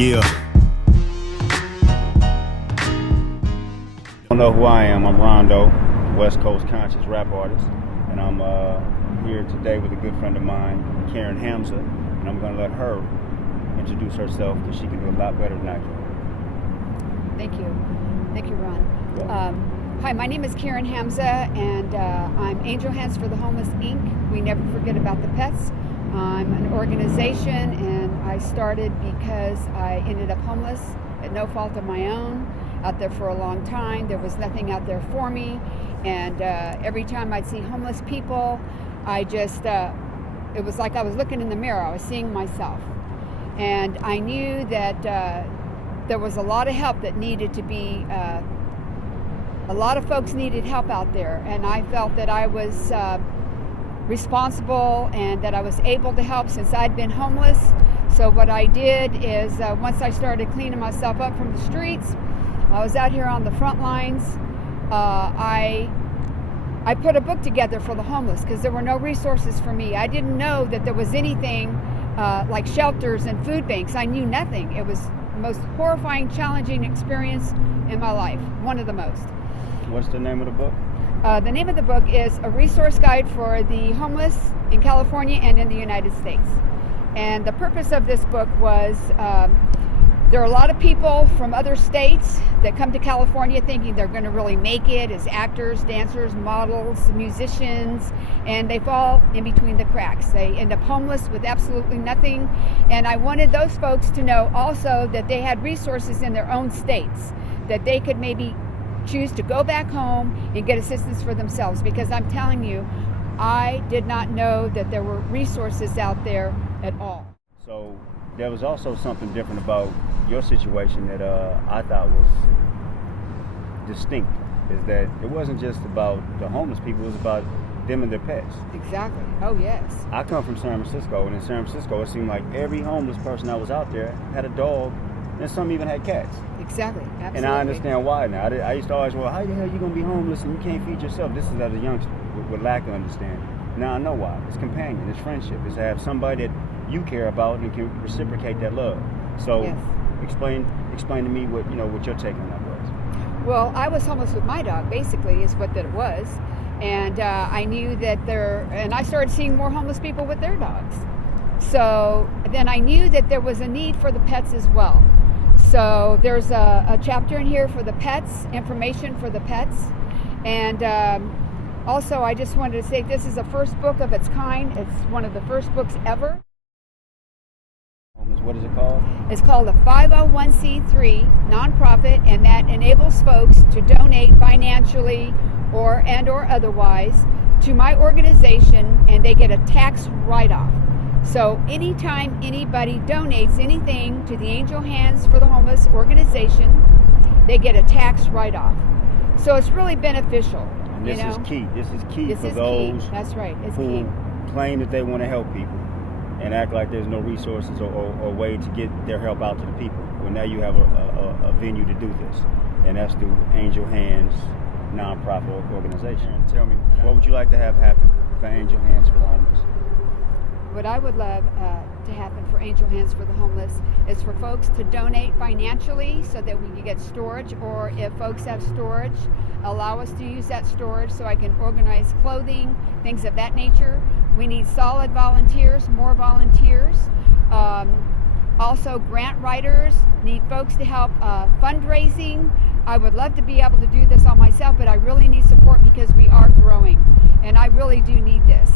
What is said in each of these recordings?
Yeah. Don't know who I am. I'm Rondo, West Coast conscious rap artist, and I'm here today with a good friend of mine, Karen Hanz, and I'm going to let her introduce herself because she can do a lot better than I can. Thank you, Ron. Hi, my name is Karen Hanz, and I'm Angel Hands for the Homeless Inc. We never forget about the pets. I'm an organization, and I started because I ended up homeless at no fault of my own, out there for a long time. There was nothing out there for me, and every time I'd see homeless people, I just, it was like I was looking in the mirror. I was seeing myself, and I knew that there was a lot of help that needed to be, a lot of folks needed help out there, and I felt that I was responsible and that I was able to help since I'd been homeless. So what I did is once I started cleaning myself up from the streets, I was out here on the front lines. I put a book together for the homeless because there were no resources for me. I didn't know that there was anything like shelters and food banks. I knew nothing. It was the most horrifying, challenging experience in my life, one of the most. What's the name of the book? The name of the book is A Resource Guide for the Homeless in California and in the United States. And the purpose of this book was there are a lot of people from other states that come to California thinking they're going to really make it as actors, dancers, models, musicians, and they fall in between the cracks. They end up homeless with absolutely nothing. And I wanted those folks to know also that they had resources in their own states, that they could maybe choose to go back home and get assistance for themselves, because I'm telling you, I did not know that there were resources out there at all. So there was also something different about your situation that I thought was distinct, is that it wasn't just about the homeless people, it was about them and their pets. Exactly. Oh, yes. I come from San Francisco, and in San Francisco it seemed like every homeless person that was out there had a dog, and some even had cats. Exactly. Absolutely. And I understand why now. I used to always, well, how the hell are you going to be homeless and you can't feed yourself? This is as a youngster with lack of understanding. Now I know why. It's companion, it's friendship. It's to have somebody that you care about and can reciprocate that love. So yes. Explain to me what your take on that was. Well, I was homeless with my dog, basically, is what that it was. And I knew that and I started seeing more homeless people with their dogs. So then I knew that there was a need for the pets as well. So there's a chapter in here for the pets, information for the pets. And also I just wanted to say this is the first book of its kind. It's one of the first books ever. What is it called? It's called a 501c3 nonprofit, and that enables folks to donate financially or otherwise to my organization, and they get a tax write-off. So anytime anybody donates anything to the Angel Hands for the Homeless organization, they get a tax write-off. So it's really beneficial. And this is key. This is key this for is those key. That's right. It's who key. Claim that they want to help people and act like there's no resources or way to get their help out to the people. Well, now you have a venue to do this, and that's through Angel Hands nonprofit organization. Tell me, what would you like to have happen for Angel Hands for the Homeless? What I would love to happen for Angel Hands for the Homeless is for folks to donate financially so that we can get storage, or if folks have storage, allow us to use that storage so I can organize clothing, things of that nature. We need solid volunteers, more volunteers. Also, grant writers, need folks to help fundraising. I would love to be able to do this all myself, but I really need support because we are growing, and I really do need this.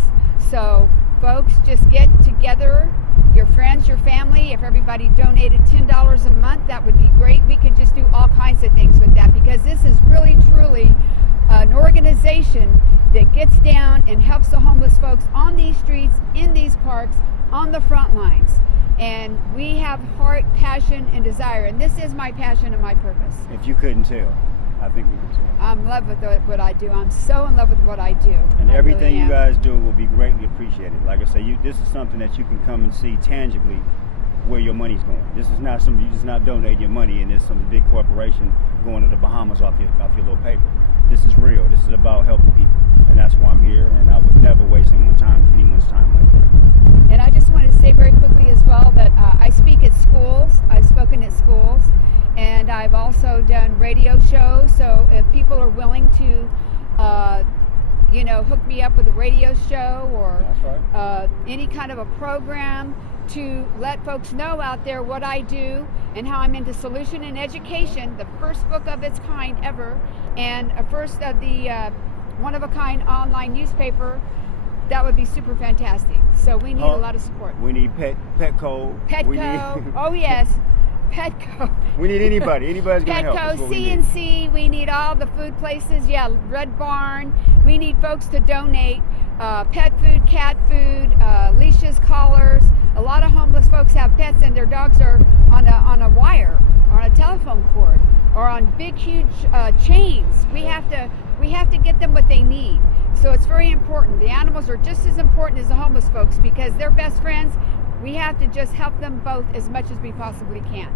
So folks, just get together, your friends, your family. If everybody donated $10 a month, that would be great. We could just do all kinds of things with that, because this is really, truly an organization that gets down and helps the homeless folks on these streets, in these parks, on the front lines. And we have heart, passion, and desire. And this is my passion and my purpose. If you couldn't tell, I think we can tell. I'm in love with what I do. I'm so in love with what I do. And I everything really you guys do will be greatly appreciated. Like I say, this is something that you can come and see tangibly where your money's going. This is not you just not donate your money and there's some big corporation going to the Bahamas off your little paper. This is real. This is about helping people. And that's why I'm here, and I would never waste anyone's time like that. And I just wanted to say very quickly as well that I speak at schools. I've spoken I've also done radio shows. So if people are willing to, hook me up with a radio show or That's right. any kind of a program to let folks know out there what I do and how I'm into solution and education, the first book of its kind ever, and a first of the one-of-a-kind online newspaper, that would be super fantastic. So we need a lot of support. We need Petco. Petco. Oh, yes. Petco. We need anybody. Anybody's going to help. Petco, That's what we need. CNC. We need all the food places. Yeah, Red Barn. We need folks to donate pet food, cat food, leashes, collars. A lot of homeless folks have pets and their dogs are on a wire or on a telephone cord or on big, huge chains. We have to get them what they need. So it's very important. The animals are just as important as the homeless folks because they're best friends. We have to just help them both as much as we possibly can.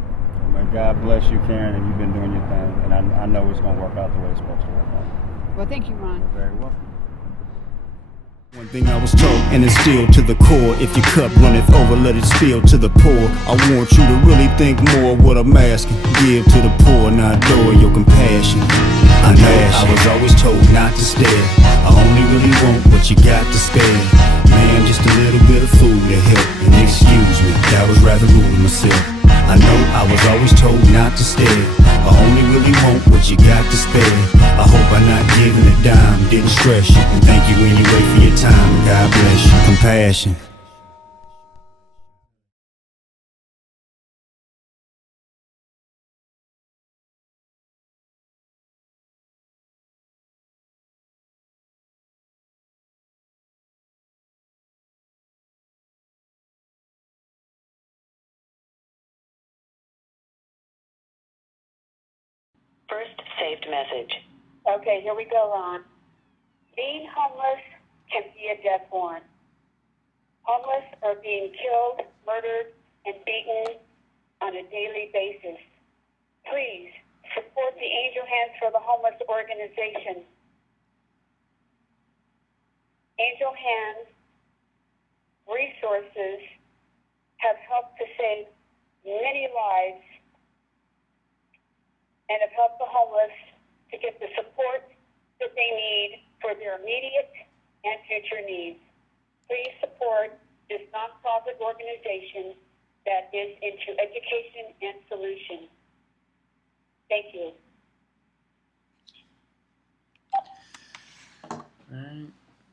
Well, God bless you, Karen, and you've been doing your thing, and I know it's going to work out the way it's supposed to work out. Well, thank you, Ron. You're very welcome. One thing I was told, and it's still to the core: if your cup runneth over, let it spill to the poor. I want you to really think more of what I'm asking. Give to the poor, not adore your compassion. I know I was always told not to stare. I only really want what you got to spare. Man, just a little bit of food to help. And excuse me, that was rather rude of myself. I know I was always told not to stare. I only really want what you got to spare. I hope I'm not giving a dime, didn't stress you. And thank you anyway for your time. God bless you. Compassion. First saved message. Okay, here we go, Ron. Being homeless can be a death warrant. Homeless are being killed, murdered, and beaten on a daily basis. Please support the Angel Hands for the Homeless organization. Angel Hands resources have helped to save many lives and have helped the homeless to get the support that they need for their immediate and future needs. Please support this nonprofit organization that is into education and solution. Thank you. All right.